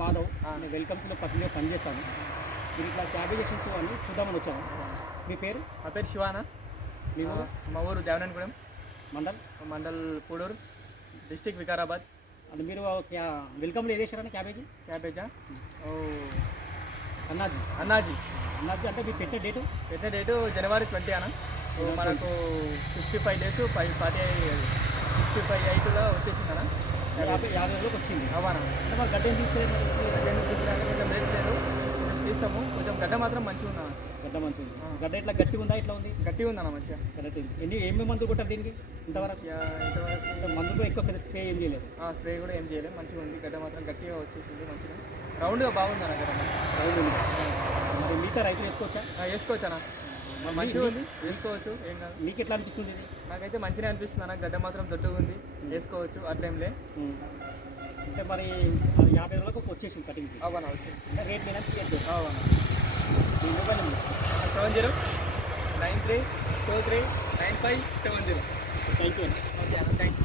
మాధవ్. నేను వెల్కమ్స్లో పత్రికలో పనిచేస్తాను. మీరు ఇట్లా క్యాబేజ్ సీడ్స్ అని చూద్దామని వచ్చాను. మీ పేరు? నా పేరు శివానా. మీరు? మా ఊరు దేవనగూడెం మండల్ పూడూరు, డిస్టిక్ వికారాబాద్. అంటే మీరు వెల్కమ్లో ఏది వేసారని క్యాబేజీ? క్యాబేజా? అన్నాజీ. అన్నాజీ అంటే మీరు పెట్టే డేటు? పెట్టే డేటు జనవరి 20 అన్న. మనకు 55 డేస్ 55 వచ్చేసింది అన్న. 50 రోజులకు వచ్చింది. అవ్వనా? అంటే మరి గడ్డ ఏం తీసేది? కొంచెం రేట్ లేదు, కొంచెం తీస్తాము. కొంచెం గడ్డ మాత్రం మంచిగా ఉందా? గడ్డ మంచిగా ఉంది. గడ్డ ఇట్లా గట్టిగా ఉందా? ఇట్లా ఉంది? గట్టిగా ఉందన్న మంచిగా. కరెక్ట్. ఏమేమి మందులు కొట్టారు దీనికి ఇంతవరకు? మందులు ఎక్కువ పెద్ద స్ప్రే ఏం చేయలేదు. స్ప్రే కూడా ఏం చేయలేదు, మంచిగా ఉంది. గడ్డ మాత్రం గట్టిగా వచ్చేసింది, మంచిగా రౌండ్గా బాగుంది అన్న. గడ్డ రౌండ్ ఉంది. మరి మిగతా రైతులు వేసుకోవచ్చా? వేసుకోవచ్చు అన్న, మంచిగా ఉంది, వేసుకోవచ్చు, ఏం కాదు. మీకు ఎట్లా అనిపిస్తుంది ఇది? నాకైతే మంచిగా అనిపిస్తుంది అన్న. గడ్డ మాత్రం దొడ్డుగా ఉంది, వేసుకోవచ్చు, అట్లేంలే. అంటే మరి 50 రోజులకు వచ్చేసింది కటింగ్. అవునా? వచ్చింది. అంటే రేట్ మీద క్లియర్ చేస్తాను. అవునా? మీ mobile number 7093239570. Thank you. Okay అన్న, థ్యాంక్ యూ.